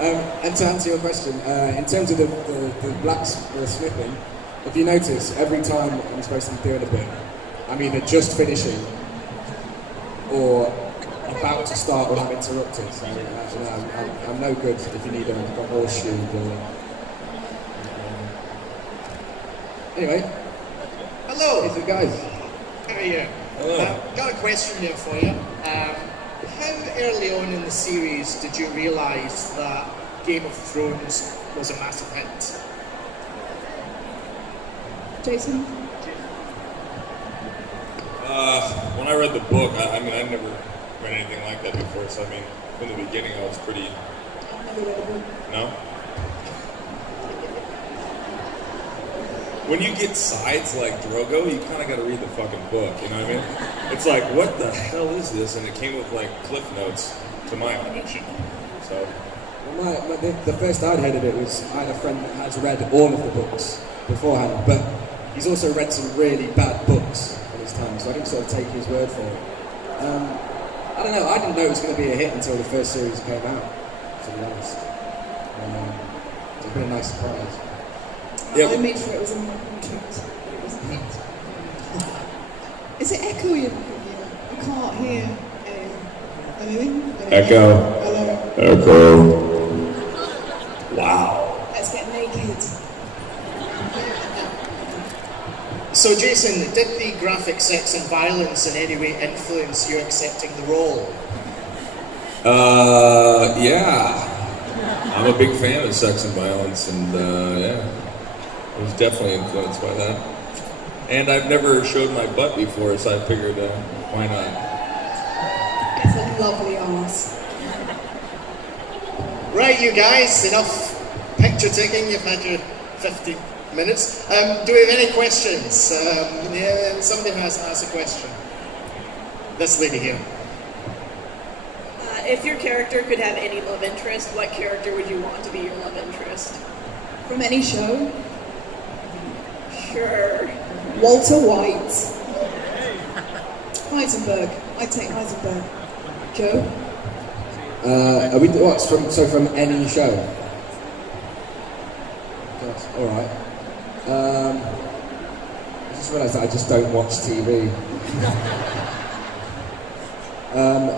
And to answer your question, in terms of the blacksmithing, if you notice, every time I'm supposed to be doing a bit, I'm either just finishing or about to start when I'm interrupted. So I'm no good if you need a horseshoe. Anyway. Hello. Hey, guys. How are you? Hello. Got a question here for you. How early on in the series did you realise that Game of Thrones was a massive hit? Jason? When I read the book, I mean, I'd never read anything like that before, so I mean, from the beginning I was pretty... No? When you get sides like Drogo, you kind of got to read the fucking book, you know what I mean? It's like, what the hell is this? And it came with like cliff notes to my audition, so... Well, the first I'd heard of it was, I had a friend that has read all of the books beforehand, but he's also read some really bad books at his time, so I didn't sort of take his word for it. I don't know, I didn't know it was going to be a hit until the first series came out, to be honest. It's been a nice surprise. Yeah. I made sure it was in my contract, but it was a hit. Is it echoing? I can't hear anything. Echo. Hello. Echo. Wow. Let's get naked. So Jason, did the graphic sex and violence in any way influence you accepting the role? Yeah. I'm a big fan of sex and violence, and yeah. I was definitely influenced by that. And I've never showed my butt before, so I figured, why not? It's a lovely arse. Right, you guys, enough picture taking. You've had your 50 minutes. Do we have any questions? Yeah, somebody has asked a question. This lady here. If your character could have any love interest, what character would you want to be your love interest? From any show? Sure. Walter White. Heisenberg. I'd take Heisenberg. Joe? Are we what's from any show? Yes, all right. I just realised that I just don't watch TV.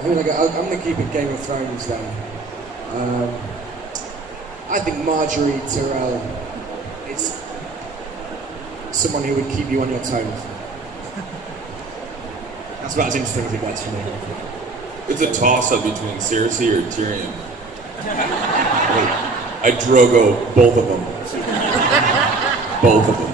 Who would I go? I'm going to keep it Game of Thrones then. I think Marjorie Tyrell is someone who would keep you on your toes. That's about as interesting as it gets for me. It's a toss-up between Cersei or Tyrion. I Drogo both of them. Both of them.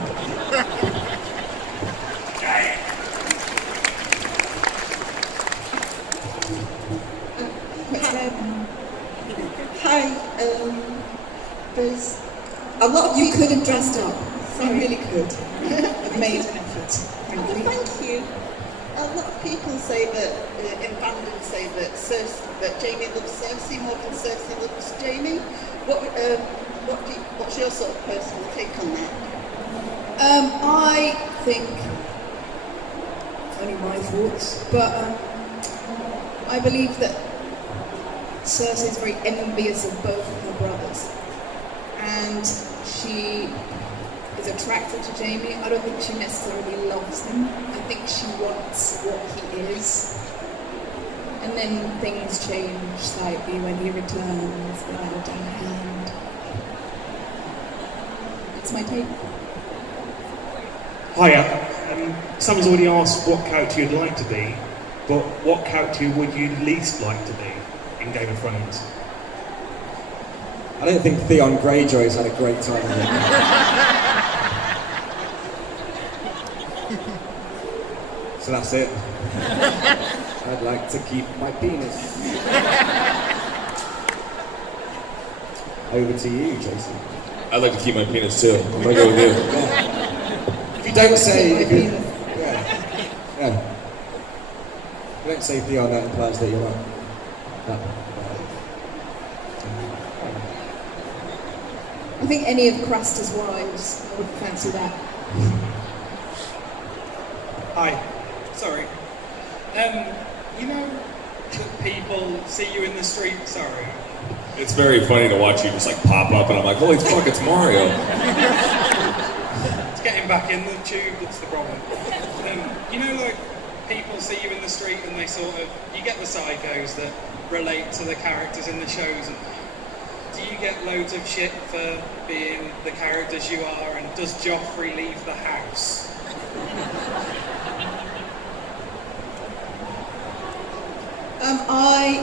Hi, there's a lot of you could have dressed up. Sorry. You really could. I've made an effort. Thank you. A lot of people say that, in Fandom say that Jamie loves Cersei more than Cersei loves Jamie. What's your sort of personal take on that? I think, it's only my thoughts, but I believe that Cersei is very envious of both of her brothers. And she is attracted to Jamie. I don't think she necessarily loves him. I think she wants what he is. And then things change slightly when he returns without a hand. That's my take. Hiya. Someone's already asked what character you'd like to be, but what character would you least like to be in Game of Thrones? I don't think Theon Greyjoy's had a great time with it. So that's it. I'd like to keep my penis. Over to you, Jason. I'd like to keep my penis too. I'm gonna go with you. Yeah. If you don't say, yeah. If you don't say Theon, that implies that you're not. I think any of Craster's wives, I would fancy that. Hi. Sorry. You know that people see you in the street, sorry. It's very funny to watch you just like pop up, and I'm like, holy fuck, it's Mario. It's getting back in the tube that's the problem. You know, like, people see you in the street and they sort of, you get the psychos that relate to the characters in the shows and that. Do you get loads of shit for being the characters you are, and does Joffrey leave the house?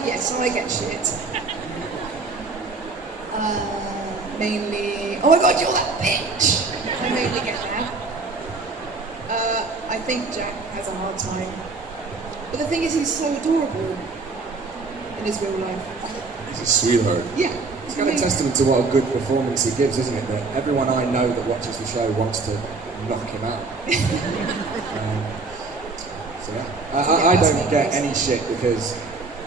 Yes, I get shit. Mainly, oh my god, you're that bitch! I mainly get that. I think Jack has a hard time. But the thing is, he's so adorable in his real life. He's a sweetheart. Yeah. It's kind of testament to what a good performance he gives, isn't it? That everyone I know that watches the show wants to knock him out. So yeah, I don't get any shit because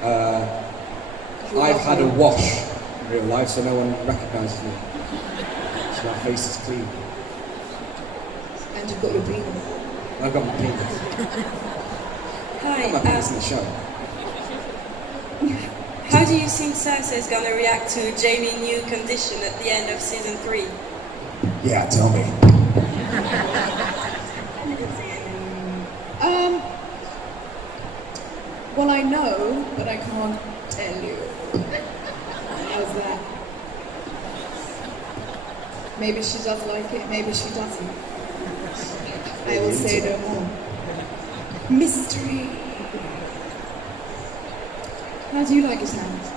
I've had a wash in real life, so no one recognises me. So my face is clean. And you've got your penis. I've got my penis. Hi. I've got my penis in the show. How do you think Cersei is gonna react to Jaime's new condition at the end of season 3? Yeah, tell me. Well, I know, but I can't tell you. How's that? Maybe she does like it, maybe she doesn't. I will say no more. Mystery. How do you like his hands?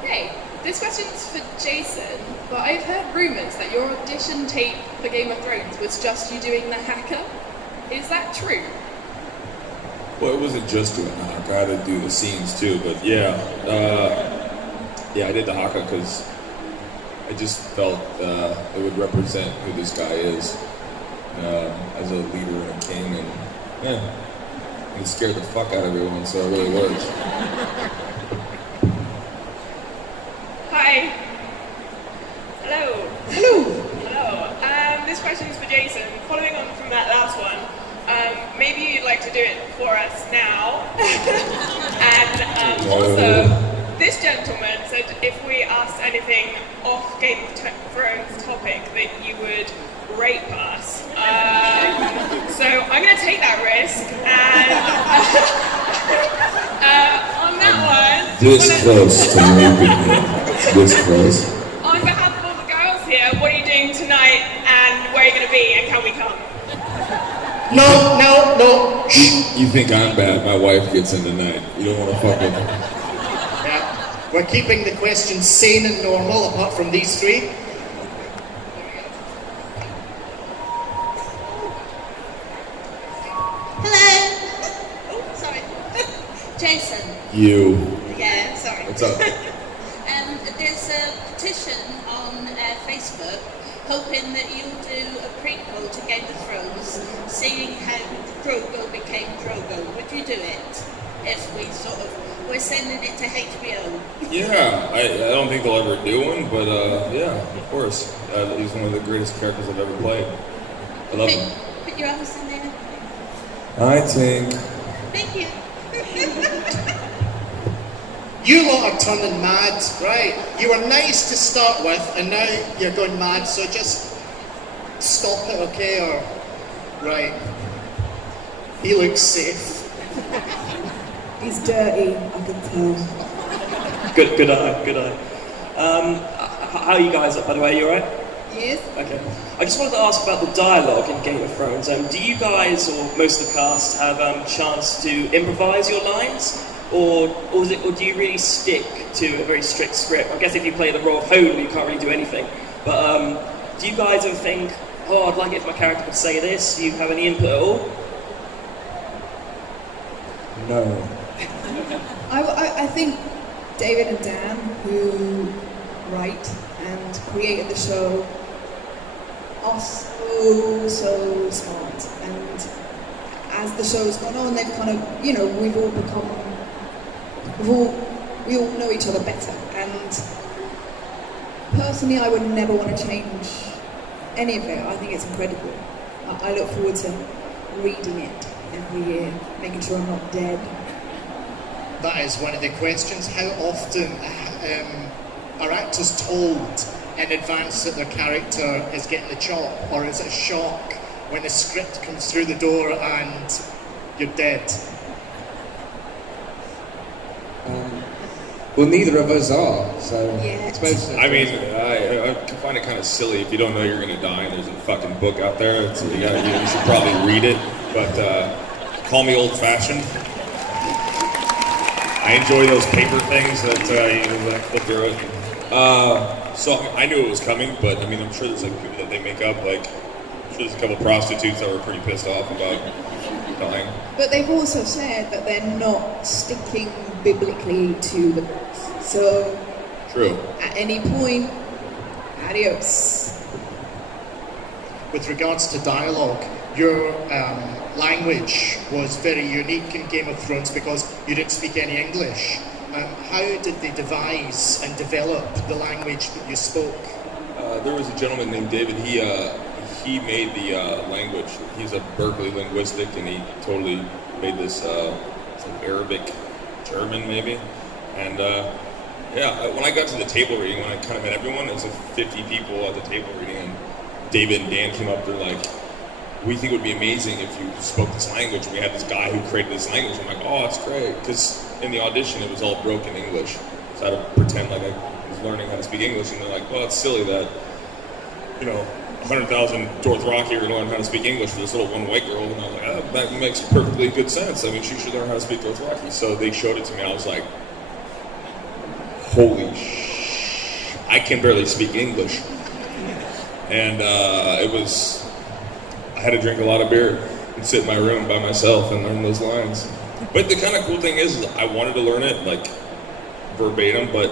Hey, this question's for Jason, but I've heard rumours that your audition tape for Game of Thrones was just you doing the hacker. Is that true? Well, it wasn't just doing the haka, I had to do the scenes too, but yeah. Yeah, I did the haka because I just felt it would represent who this guy is as a leader and a king, and yeah, it scared the fuck out of everyone, so it really works. Hi. Hello. Hello. Hello. This question is for Jason. Following on from that last one, maybe you'd like to do it for us now. And also, this gentleman said if we asked anything off Game of Thrones topic that you would rape us. So I'm going to take that risk, and on that one... This close to raping him. This close. On behalf of all the girls here, what are you doing tonight, and where are you going to be, and can we come? No. You think I'm bad? My wife gets in tonight. You don't want to fuck with her. Yeah. We're keeping the questions sane and normal, apart from these three. Hello. Oh, sorry. Jason. You. Yeah, sorry. What's up? There's a petition on Facebook hoping that you'll do a prequel to Game of Thrones, seeing how Drogo became Drogo. Would you do it? If we're sending it to HBO. Yeah, I don't think they'll ever do one, but yeah, of course. He's one of the greatest characters I've ever played. I love him. Put your arms in there. I think. Thank you. You lot are turning mad, right? You were nice to start with, and now you're going mad, so just stop it, okay? Or, right. He looks safe. He's dirty, I can tell. Good eye. How are you guys up, by the way? You alright? Yes. Okay. I just wanted to ask about the dialogue in Game of Thrones. Do you guys, or most of the cast, have a chance to improvise your lines? Or do you really stick to a very strict script? I guess if you play the role of Hodel, you can't really do anything. But do you guys ever think, oh, I'd like it if my character could say this? Do you have any input at all? No. I think David and Dan, who write and created the show, are so smart. And as the show's gone on, they've kind of, we all know each other better. And personally, I would never want to change any of it. I think it's incredible. I look forward to reading it every year, making sure I'm not dead. that is one of the questions. How often are actors told in advance that their character is getting the chop, or is it a shock when the script comes through the door and you're dead? Well, neither of us are, so Yeah. I suppose. I mean, I find it kind of silly if you don't know you're going to die and there's a fucking book out there. It's, you should probably read it, but call me old-fashioned. I enjoy those paper things that you flip through it. So I knew it was coming, but I mean, I'm sure there's like people that they make up. Like, I'm sure there's a couple prostitutes that were pretty pissed off about dying. But they've also said that they're not sticking biblically to the books. So, True. at any point, adios. With regards to dialogue, your language was very unique in Game of Thrones because you didn't speak any English. How did they devise and develop the language that you spoke? There was a gentleman named David. He made the language. He's a Berkeley linguistic, and he totally made this it's like Arabic, German maybe. And when I got to the table reading, when I kind of met everyone, there was like 50 people at the table reading, and David and Dan came up. They're like, "We think it would be amazing if you spoke this language." We had this guy who created this language. I'm like, "Oh, it's great," because in the audition it was all broken English, so I had to pretend like I was learning how to speak English. And they're like, "Well, it's silly that 100,000 Dothraki are going to learn how to speak English for this little one white girl." And I was like, "Oh, that makes perfectly good sense. I mean, she should learn how to speak Dothraki." So they showed it to me. I was like, "Holy sh! I can barely speak English." And I had to drink a lot of beer and sit in my room by myself and learn those lines. But the kind of cool thing is I wanted to learn it like verbatim, but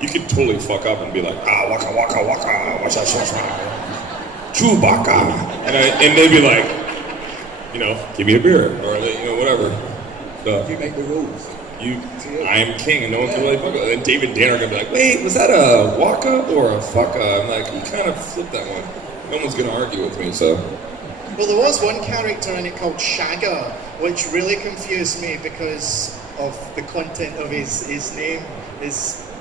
you could totally fuck up and be like, waka waka waka, waka Chewbacca, and they'd be like, give me a beer, or whatever. So, You make the rules. I am king, and no one can really fuck up. And David and Dan are gonna be like, wait, was that a waka or a fucka? I'm like, you kind of flipped that one. No one's gonna argue with me, so. Well, there was one character in it called Shagga, which really confused me because of the content of his name.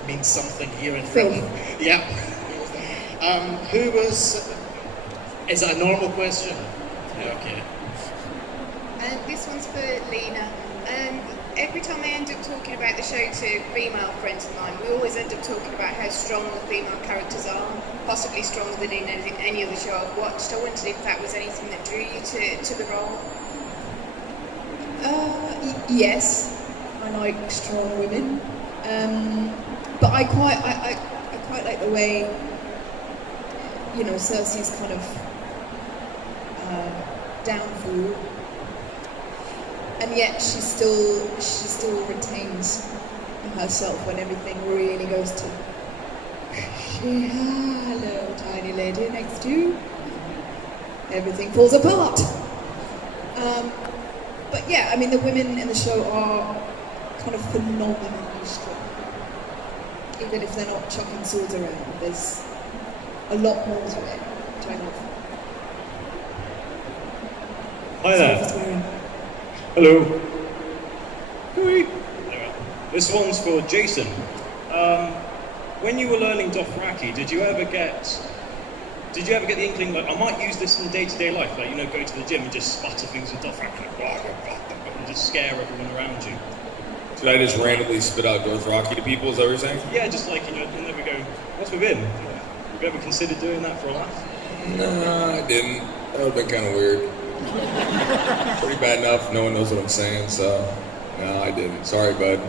Means something here in Britain. Yeah. Is that a normal question? Yeah, okay. This one's for Lena. Every time I end up talking about the show to female friends of mine, we always end up talking about how strong the female characters are, possibly stronger than in any other show I've watched. I wondered if that was anything that drew you to the role. Yes, I like strong women, but I quite like the way Cersei's kind of downfall, and yet she still retains herself when everything really goes to hello, tiny lady next to you. Everything falls apart. But yeah, I mean, the women in the show are kind of phenomenally strong. Even if they're not chucking swords around, there's a lot more to it, which I love. Hi there. Hello. Hooey. This one's for Jason. When you were learning Dothraki, did you ever get the inkling, like, I might use this in day-to-day life, like, go to the gym and just sputter things with Dothraki, and just scare everyone around you? Did I just randomly spit out Dothraki to people, is that what you're saying? Yeah, just like, and then we go, what's with him? Have you ever considered doing that for a laugh? No, I didn't. That would have been kind of weird. Pretty bad enough, no one knows what I'm saying, so no, I didn't. Sorry, bud.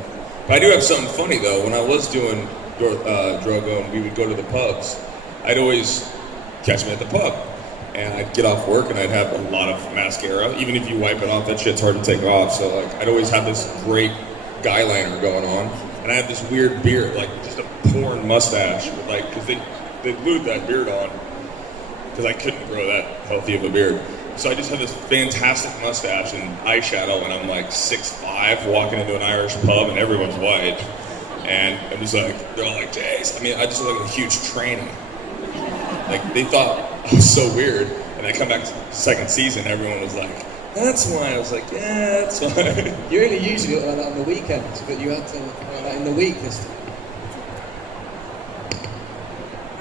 But I do have something funny, though. When I was doing Drogo and we would go to the pubs, I'd always catch me at the pub. And I'd get off work and I'd have a lot of mascara. Even if you wipe it off, that shit's hard to take off. So like, I'd always have this great guy liner going on. And I had this weird beard, like just a porn mustache. Because they glued that beard on. Because I couldn't grow that healthy of a beard. So I just have this fantastic mustache and eyeshadow, and I'm like 6'5", walking into an Irish pub, and everyone's white. And I'm just like, they're all like, Jace. I mean, I just look like a huge tranny. Like, they thought I was so weird. And I come back to the second season, everyone was like, That's why I was like, yeah, that's fine. You only usually look like that on the weekends, but you had to look like that in the week this time.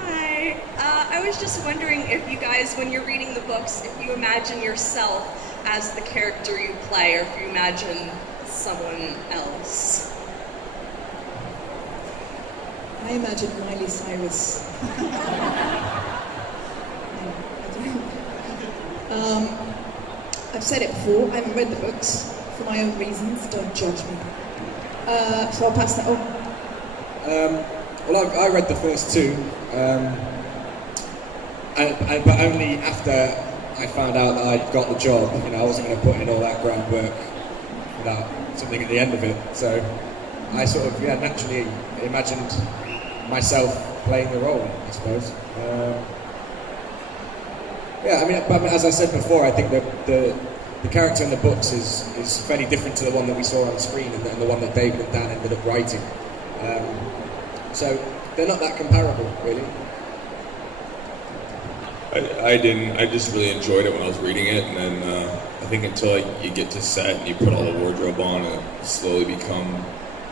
Hi. I was just wondering if you guys, when you're reading the books, if you imagine yourself as the character you play, or if you imagine someone else. I imagine Miley Cyrus. I've said it before, I haven't read the books for my own reasons, don't judge me. So I'll pass that on. Well, I read the first two, but only after I found out that I'd got the job. You know, I wasn't going to put in all that groundwork without something at the end of it. So I sort of, naturally imagined myself playing the role, I suppose. But as I said before, I think that the character in the books is fairly different to the one that we saw on screen and the one that David and Dan ended up writing. So they're not that comparable, really. I didn't. I just really enjoyed it when I was reading it, and then I think until you get to set and you put all the wardrobe on, it slowly become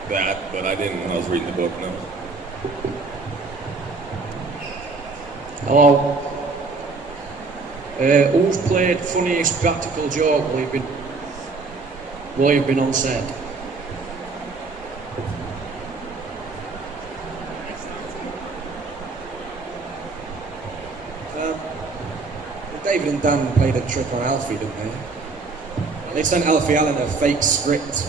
that. But I didn't when I was reading the book. No. Hello. Who's played funniest practical joke while you've been on set? David and Dan played a trick on Alfie, didn't they? They sent Alfie Allen a fake script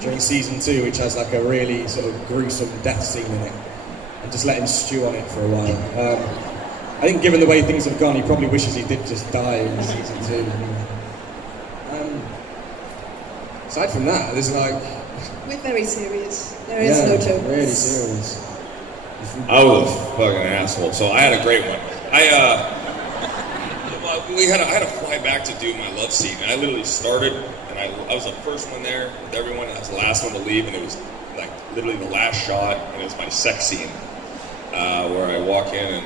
during season 2, which has like a really sort of gruesome death scene in it, and just let him stew on it for a while. I think given the way things have gone, he probably wishes he did just die in season 2. Aside from that, there's like... We're very serious. There is no joke. Really serious. I was a fucking asshole, so I had a great one. I had to fly back to do my love scene, and I literally started, and I was the first one there with everyone, and I was the last one to leave, and it was like literally the last shot, and it was my sex scene, where I walk in,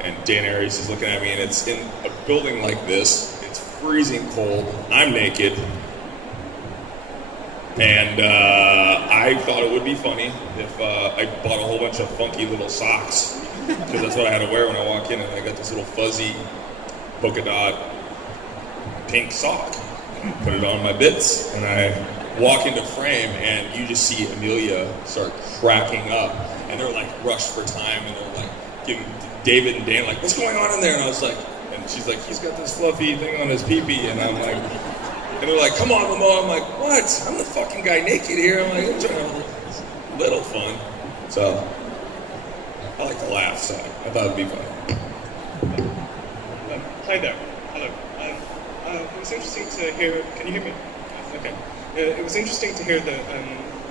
and Dan Aries is looking at me, and it's in a building like this, it's freezing cold, I'm naked, and I thought it would be funny if I bought a whole bunch of funky little socks, because that's what I had to wear when I walk in, and I got this little fuzzy polka dot pink sock. Put it on my bits, and I walk into frame, and you just see Amelia start cracking up, and they're like rushed for time, and they're like giving David and Dan like, what's going on in there? And I was like, and she's like, he's got this fluffy thing on his pee-pee, and I'm like, and they're like, come on, Mamoa. I'm like, what? I'm the fucking guy naked here. I'm like, I'm trying to have a little fun. So I like to laugh, so I thought it'd be funny. Hi there. Hello. It was interesting to hear. Can you hear me? Okay. It was interesting to hear that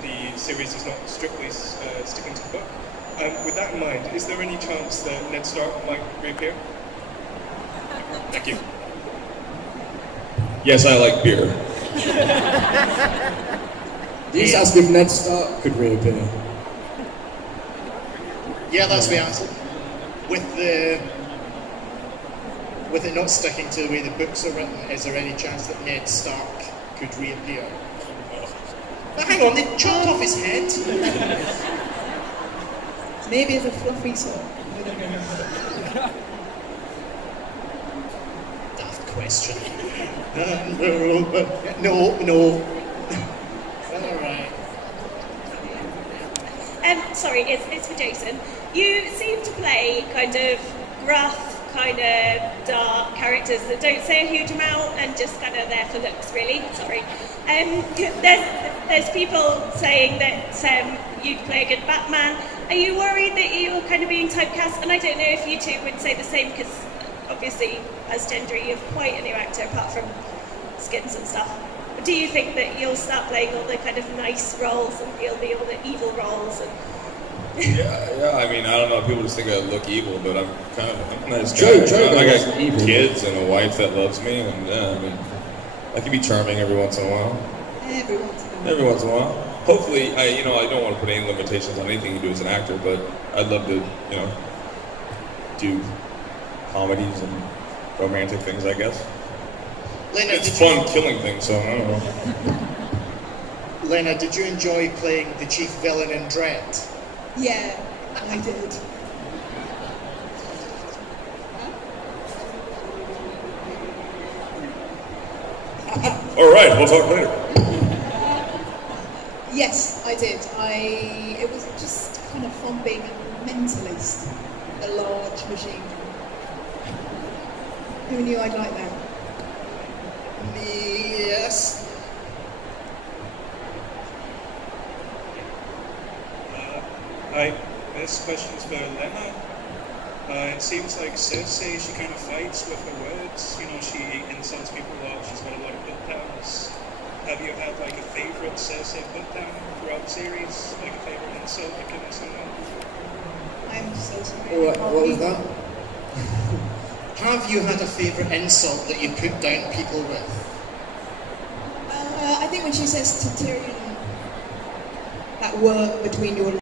the series is not strictly sticking to the book. With that in mind, is there any chance that Ned Stark might reappear? Thank you. Yes, I like beer. These asked if Ned Stark could reappear. Yeah, that's the answer. With it not sticking to the way the books are written, is there any chance that Ned Stark could reappear? But hang on, they chopped off his head. Maybe as a fluffy sock. Daft question. No. Alright. Sorry, it's for Jason. You seem to play kind of gruff, kind of dark characters that don't say a huge amount and just kind of there for looks, really. Sorry. There's people saying that you'd play a good Batman. Are you worried that you're kind of being typecast? And I don't know if you two would say the same, because obviously as Gendry you're quite a new actor apart from skins and stuff. Do you think that you'll start playing all the kind of nice roles and you'll be all the evil roles? And Yeah. I mean, I don't know. People just think I look evil, but I'm kind of a nice guy. I got kids and a wife that loves me, and I mean, I can be charming every once in a while. Every once in a while. Hopefully, I don't want to put any limitations on anything you do as an actor, but I'd love to, do comedies and romantic things, I guess. Lena, It's fun killing things, so I don't know. Lena, did you enjoy playing the chief villain in Dread? Yeah, I did. All right, we'll talk later. Yes, I did. It was just kind of fun being a mentalist, a large machine. Who knew I'd like that? Yes. Hi, this question's for Lena. It seems like Cersei, she kind of fights with her words. You know, she insults people a lot. She's got a lot of put downs. Have you had like a favourite Cersei put down throughout the series? Like a favourite insult you've given someone? I'm so sorry. What was that? Have you had a favourite insult that you put down people with? I think when she says to Tyrion, that word between your